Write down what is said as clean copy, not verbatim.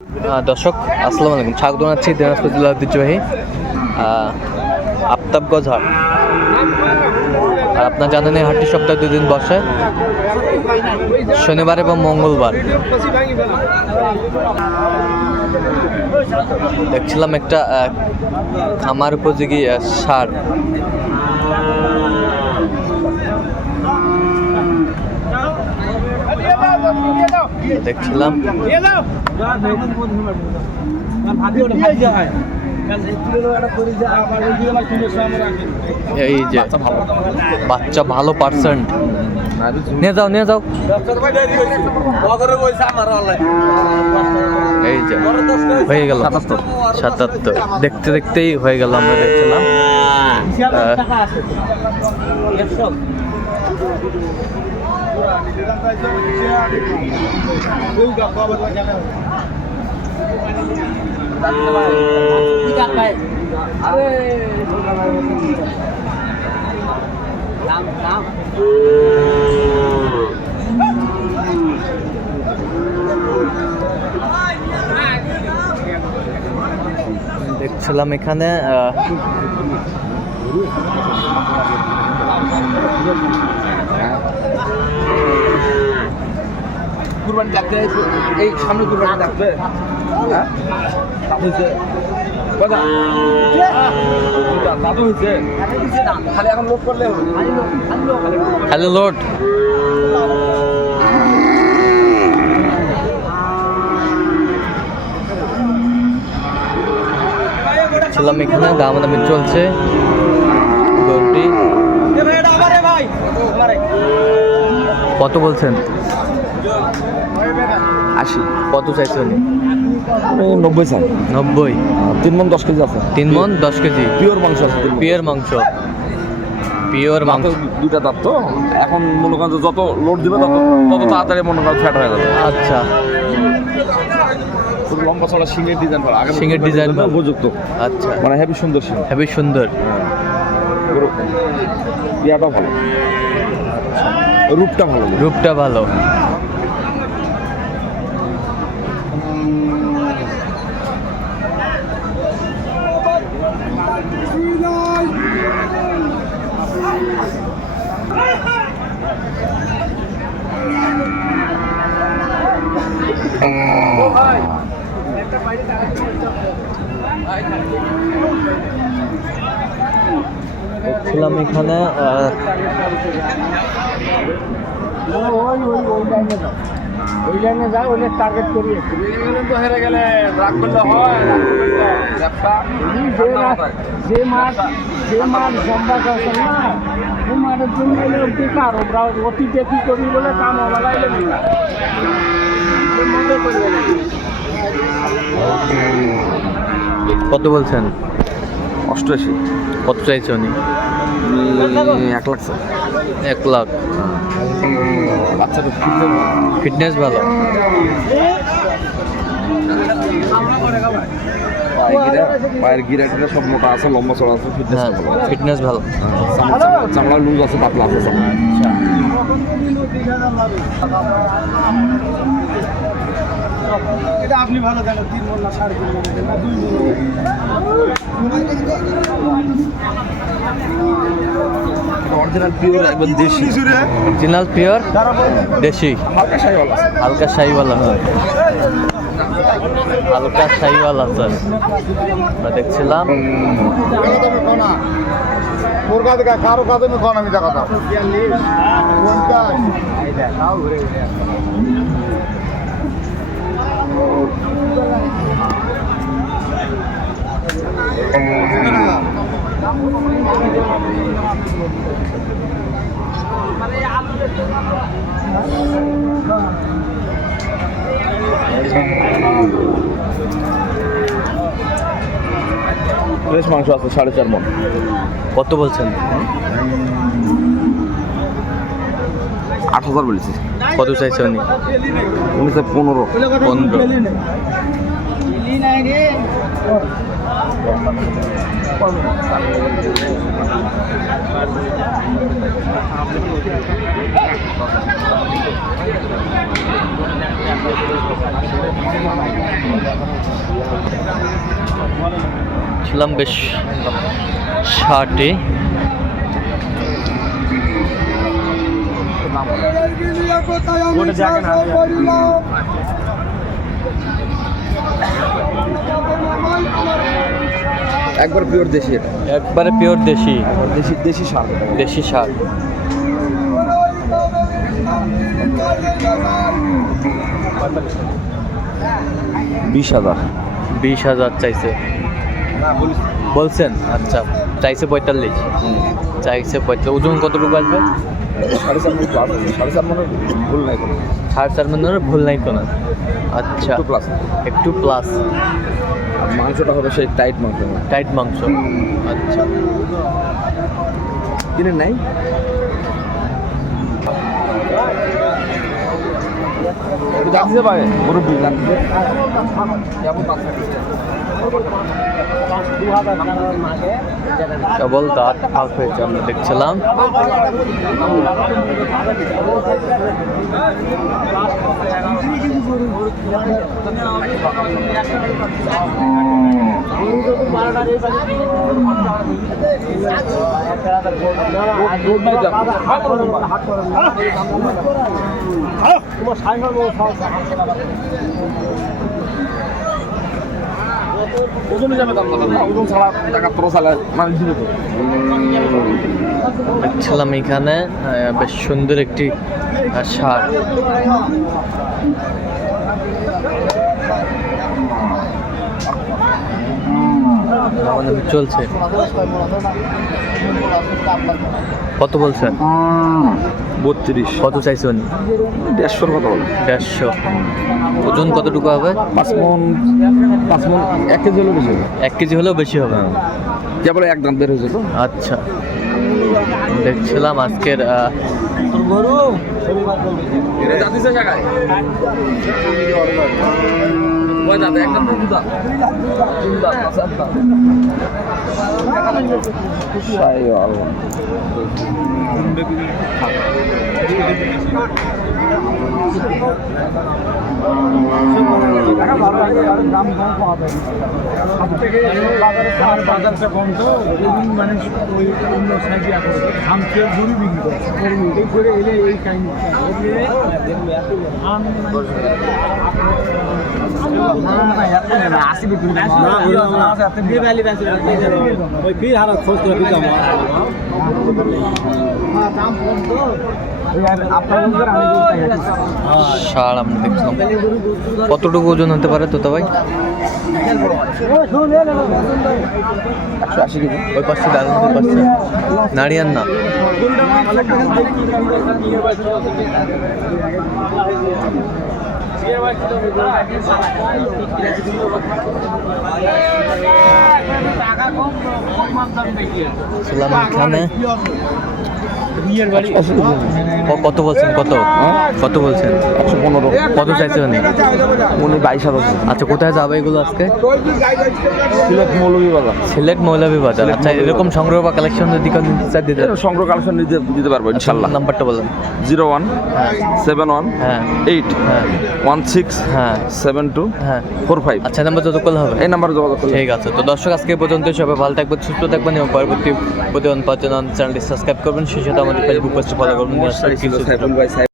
দর্শক আসসালামু আলাইকুম, স্বাগত জানাচ্ছি দিনাজপুর জেলার ঐতিহ্যবাহী আফতাবগঞ্জ হাট। আর আপনারা জানেন এই হাটটি সপ্তাহে 2 দিন বসে, শনিবার এবং মঙ্গলবার। দেখছিলাম একটা খামার উপযোগী ষাঁড়। দেখছিলাম এই যে বাচ্চা ভালো পার্সেন্ট। নিয়ে যাও এই যে হয়ে গেল 77। দেখতে দেখতেই হয়ে গেল। আমরা দেখছিলাম দেখছিলাম এখানে কুরবানি ডাকতে এই সামনে কুরবানি ডাকবে দাদু হয়েছে খালি এখন লোড করলে হ্যালো লোড। ছিলাম এখানে দামাদামি চলছে গরুটি। কত বলছেন? 80। কত চাইছে উনি? 90 চাই। 90। 3 মণ 10 কেজি আছে। 3 মণ 10 কেজি পিওর মাংস আছে। পিওর মাংস দুইটা দাঁত তো এখন মনে করেন যত লোড দিবে তত তাড়াতাড়ি মনে করেন ফ্যাট হয়ে যাবে। আচ্ছা, খুব লম্বা চড়া শিঙের ডিজাইন করা, আগে শিঙের ডিজাইন উপযুক্ত। আচ্ছা, মানে হেভি সুন্দর শিং, হেভি সুন্দর। ইয়াটা ভালো, রূপটা ভালো। দেখছিলাম এখানে ওই লাইনে যাও, ওই টার্গেট করি তো হেরে গেলে রাগ করলে হয়। যে মাঠ জম্বা আছে না, ওই মাঠের জন্য এলে বেকার। ওরা অতীতে কি করি বলে কাম লাগাইলে কত বলছেন? 88। কত চাইছে উনি? 1 লাখ স্যার। 1 লাখ। বাচ্চাটা ফিটনেস ভালো। পায়ের গিরা সব মোটা আছে, লম্বা চড়া আছে, ফিটনেস ভালো। চামড়া লুজ আছে, পাতলা আছে। এটা আপনি ভালো জানেন। 3 মণ না 3.5 মণ, 2 অরিজিনাল পিওর একবার দেশি। অরিজিনাল পিওর দেশি। হালকা শাহিওয়ালা স্যার। হালকা শাহিওয়ালা স্যার আমরা দেখছিলাম। তোর কাছে কারো কাছে আমি কোন আমি কথা ফ্রেশ মাংস আছে 4.5 মণ। কত বলছেন? 8,000 বলেছি। কত চাইছে উনি? উনি 15। ছিলাম বেশ ষাটে। একবার পিওর দেশি, এটা একবারে পিওর দেশি, দেশি দেশি সার। দেশি সার। 20,000। 20,000 চাইছে বলছেন? আচ্ছা, চাইছে 45। চাইছে 45। ওজন কতটুকু আসবে? 4.5 মনে ভুল নাই কোনো। 4.5 মনের ভুল নাই তো না? আচ্ছা, একটু প্লাস। একটু প্লাস। আর মাংসটা হবে সেই টাইট মাংস। টাইট মাংস। আচ্ছা, কিনে নাই। জানতে পারে মুরব্বী জানতে কেমন মাছ কেবল দাঁত ফাঁক হয়েছে আমরা দেখছিলাম। ওজনে যাবে দাম কত? ওজন ছাড়া টাকা তোর চালা মানে দিবে তো। দেখছিলাম এখানে বেশ সুন্দর একটি সার। আমাদের চলছে। কত বলছেন? 32। কত চাইছে উনি? 150 কথা বলে। 150। ওজন কতটুকু হবে? 5 মন 1 কেজি হলেও বেশি হবে। 1 কেজি হলেও বেশি হবে। কেবল এক দাম বের হয়েছে তো। আচ্ছা, দেখছিলাম আজকের গরু জাতিছে জায়গায় ওই দাদা একদম দুধা দুধা সাতটা সাই আলো ষাঁড় আমরা দেখছিলাম। কতটুকু ওজন হতে পারে তোতা ভাই? 180 কেজি। ওই পাশে দাঁড়ান, ওই পাশে নাড়িয়ান না। ছিলাম এখানে। কত বলছেন? কত কত বলছেন? 115। কত চাইছে উনি? উনি 22,000। আচ্ছা, কোথায় যাবে এগুলো আজকে? সিলেট মৌলভীবাজার। সিলেট মৌলভীবাজার। আচ্ছা, এরকম সংগ্রহ বা কালেকশন যদি দিতে সংগ্রহ কালেকশন দিতে পারবো ইনশাল্লাহ। নাম্বারটা বলেন। 01 হ্যাঁ 71 হ্যাঁ 8 হ্যাঁ 16 হ্যাঁ 72 হ্যাঁ। 45। আচ্ছা, নাম্বার যত কল হবে এই নাম্বারে যোগাযোগ করুন। ঠিক আছে। তো দর্শক, আজকে এই পর্যন্ত। সবাই ভালো থাকবেন, সুস্থ থাকবেন এবং পরবর্তী প্রতিদিন পাওয়ার জন্য চ্যানেলটি সাবস্ক্রাইব করবেন। সেই সাথে আমাদের ফেসবুক পেজটি ফলো করবেন। সাইফুল ভাই